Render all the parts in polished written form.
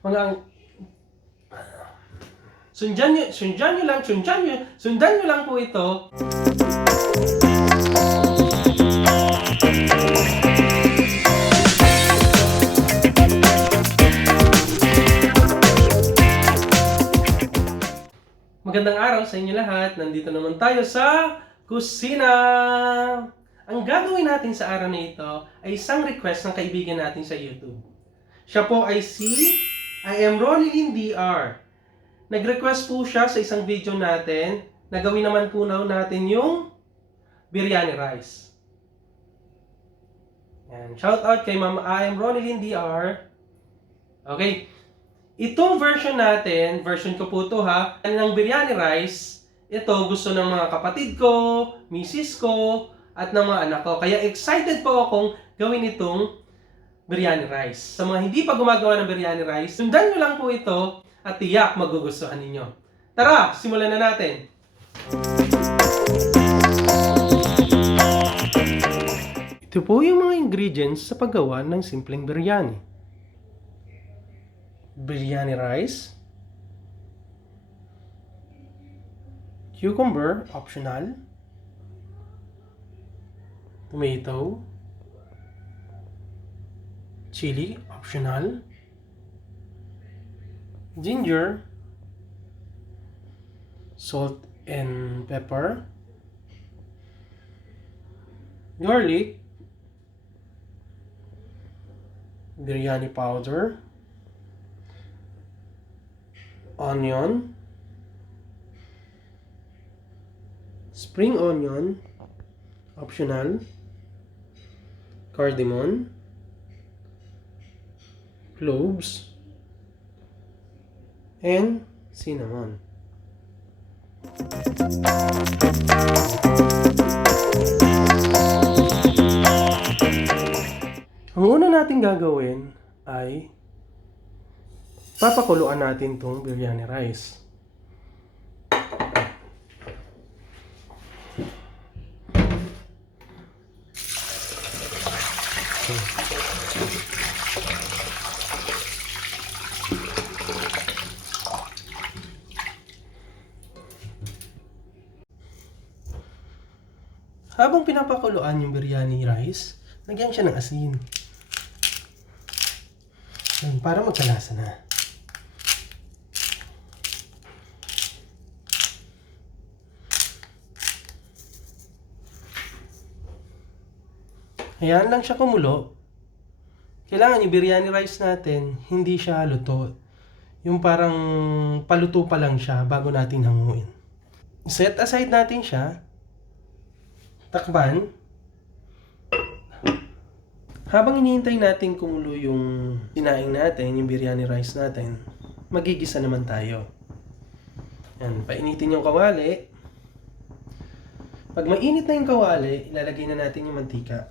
Mga sundan nyo lang po ito. Magandang araw sa inyo lahat. Nandito naman tayo sa kusina. Ang gagawin natin sa araw na ito ay isang request ng kaibigan natin sa YouTube. Siya po ay si I am Ronilyn DR. Nag-request po siya sa isang video natin na gawin naman po natin yung Biryani Rice. Yan. Shout out kay Ma'am I am Ronilyn DR. Okay. Itong version natin, version ko po to ha, ng Biryani Rice, ito gusto ng mga kapatid ko, misis ko, at ng mga anak ko. Kaya excited po akong gawin itong Biryani Rice. Sa mga hindi pa gumagawa ng Biryani Rice, sundan nyo lang po ito at tiyak magugustuhan ninyo. Tara, simulan na natin! Ito po yung mga ingredients sa paggawa ng simpleng biryani. Biryani rice, cucumber, optional, tomato, chili, optional, ginger, salt and pepper, garlic, biryani powder, onion, spring onion, optional, cardimon, cloves, and cinnamon. Ang una natin gagawin ay papakuluan natin itong biryani rice. Habang pinapakuluan yung biryani rice, lagyan siya ng asin. Para magkalasa na. Hayaan lang siya kumulo. Kailangan yung biryani rice natin, hindi siya luto. Yung parang paluto pa lang siya bago natin hanguin. Set aside natin siya. Takpan. Habang hinihintay natin kumulo yung sinaing natin, yung biryani rice natin, magigisa naman tayo. Yan, painitin yung kawali. Pag mainit na yung kawali, ilalagay na natin yung mantika.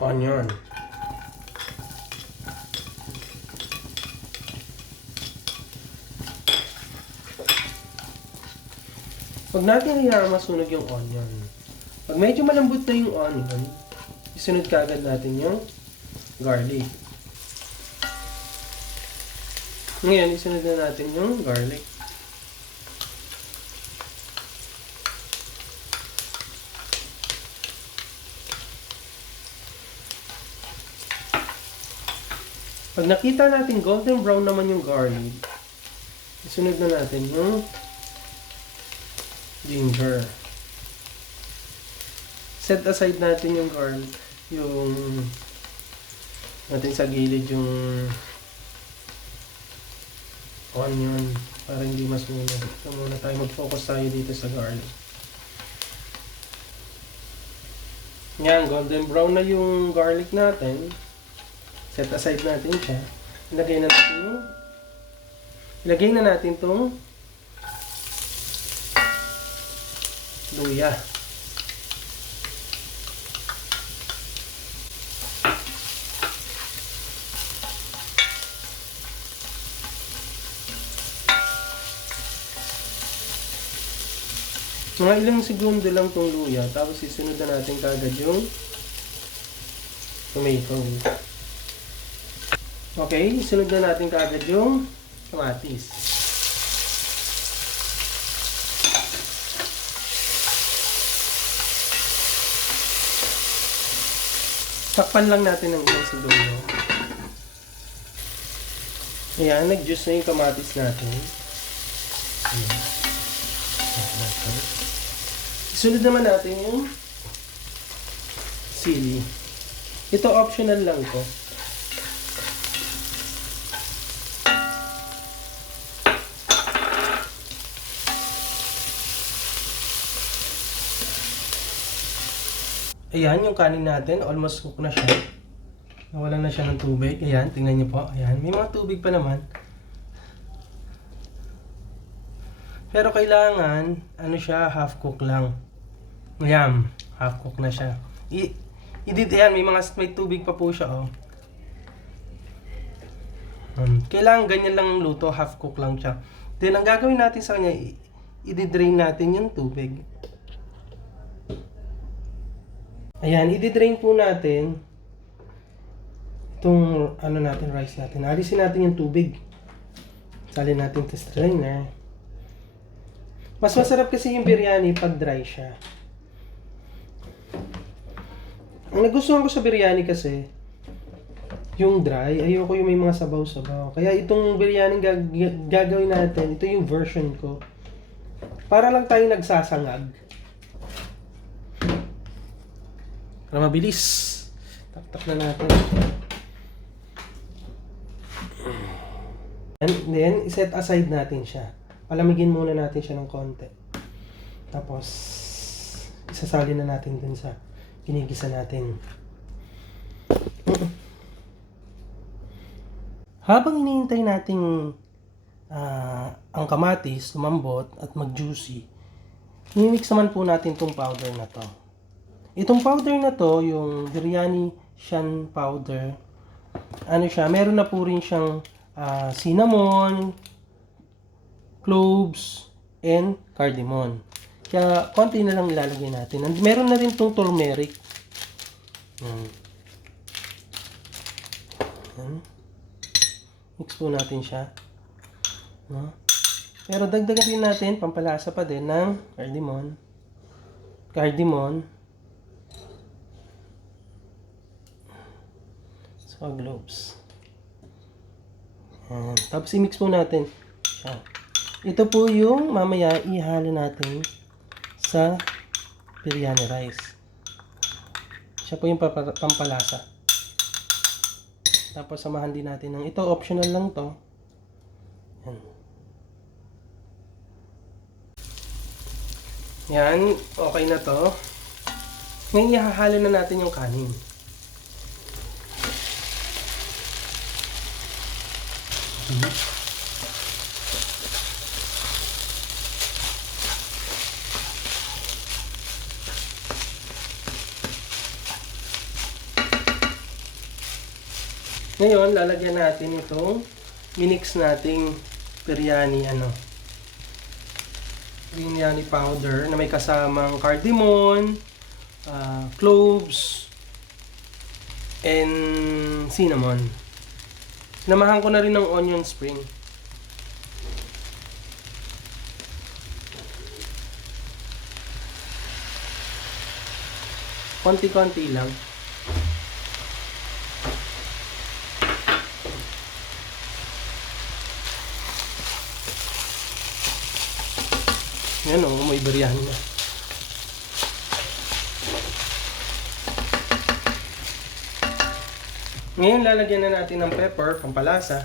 Onion. Huwag natin hayaan masunog yung onion. Pag medyo malambot na yung onion, isunod kaagad natin yung garlic. Ngayon, isunod na natin yung garlic. Pag nakita natin golden brown naman yung garlic, isunod na natin yung ginger. Set aside natin yung garlic, yung natin sa gilid yung onion para hindi masunog. Ito muna tayo, mag-focus tayo dito sa garlic. Yan, golden brown na yung garlic natin. Set aside natin siya. Ilagay na natin itong luya. Mga ilang segundo lang itong luya, tapos isunod na natin kagad yung tomato. Okay, isunod na natin kagad yung kamatis. Takpan lang natin ng ilang segundo. Ayan, nag-juice na yung kamatis natin. Isunod naman natin yung sili. Ito optional lang to. Ayan, yung kanin natin, almost cook na siya. Nawalan na siya ng tubig. Ayan, tingnan niyo po. Ayan, may mga tubig pa naman. Pero kailangan, ano siya, half cook lang. Ayan, half cook na siya. Ayan, may tubig pa po siya, oh. Kailangan ganyan lang ang luto, half cook lang siya. Then, ang gagawin natin sa kanya, i-drain natin yung tubig. Ayan, i-drain po natin itong rice natin. Alisin natin yung tubig. Salin natin sa strainer. Mas masarap kasi yung biryani pag dry siya. Ang nagustuhan ko sa biryani kasi, yung dry, ayoko yung may mga sabaw-sabaw. Kaya itong biryani gagawin natin, ito yung version ko. Para lang tayo nagsasangag. Para mabilis. Taktak na natin. And then, set aside natin siya. Palamigin muna natin siya ng konti. Tapos, isasali na natin dun sa ginigisa natin. Habang iniintay natin ang kamatis, lumambot at mag-juicy, i-mix naman po natin itong powder na to. Itong powder na to, yung Biryani SHAN powder, meron na po rin siyang cinamon, cloves, and cardimon. Kaya, konti na lang ilalagay natin. And meron na rin itong turmeric. Mix po natin siya. Pero dagdagan din natin, pampalasa pa din ng cardimon, cloves. Tapos i-mix po natin siya. Ito po yung mamaya ihalo natin sa biryani rice. Siya po yung pampalasa. Tapos samahan din natin ng ito, optional lang to. Yan, okay na to. Ngayon ihahalo na natin yung kanin. Ngayon, lalagyan natin itong minix nating biryani powder na may kasamang cardimon, cloves, and cinnamon. Sinamahan ko na rin ng onion spring. Konti-konti lang. Yan o, may biryani na. Ngayon, lalagyan na natin ng pepper, pampalasa.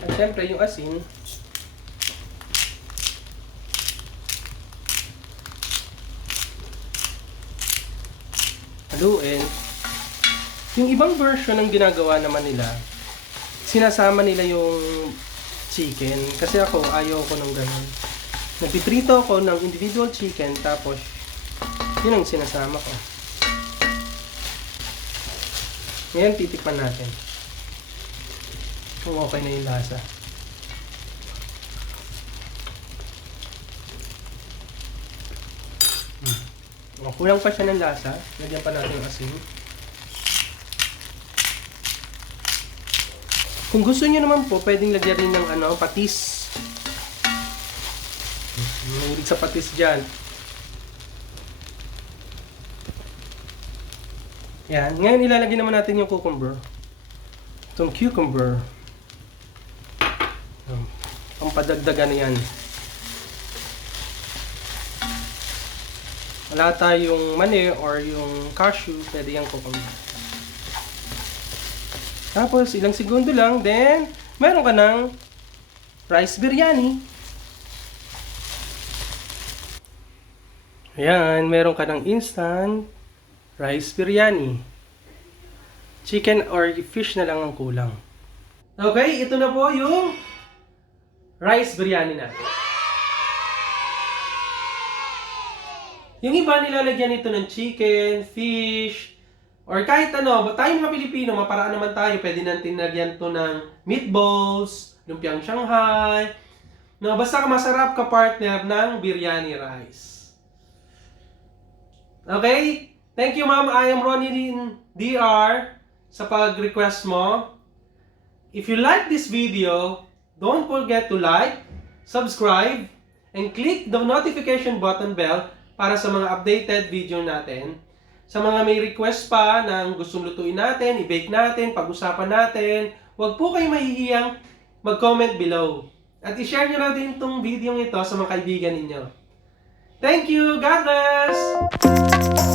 At syempre, yung asin. Haluin. Yung ibang version ng ginagawa naman nila, sinasama nila yung chicken. Kasi ako, ayaw ko ng ganun. Nagpiprito ako ng individual chicken, tapos yun ang sinasama ko. Ngayon, titikman natin kung okay na yung lasa. Kulang pa siya ng lasa. Lagyan pa natin ng asin. Kung gusto niyo naman po, pwedeng lagyan rin ng patis. Mahilig sa patis dyan. Yan. Ngayon ilalagay naman natin yung cucumber. Itong cucumber. Pampadagdagan na yan. Wala tayong mani or yung cashew, pwede yung cucumber. Tapos, ilang segundo lang, then, meron ka ng rice biryani. Ayan, meron ka ng instant rice biryani. Chicken or fish na lang ang kulang. Okay, ito na po yung rice biryani natin. Yung iba nilalagyan nito ng chicken, fish, or kahit ano, tayo mga Pilipino, maparaan naman tayo, pwede natin lagyan to ng meatballs, lumpiang Shanghai, no, basta masarap ka partner ng biryani rice. Okay? Thank you, ma'am. I am Ronnie DR sa pag-request mo. If you like this video, don't forget to like, subscribe, and click the notification button bell para sa mga updated video natin. Sa mga may request pa ng gustong lutuin natin, i-bake natin, pag-usapan natin, huwag po kayong mahihiyang mag-comment below. At i-share nyo na din itong video ito sa mga kaibigan ninyo. Thank you! God bless!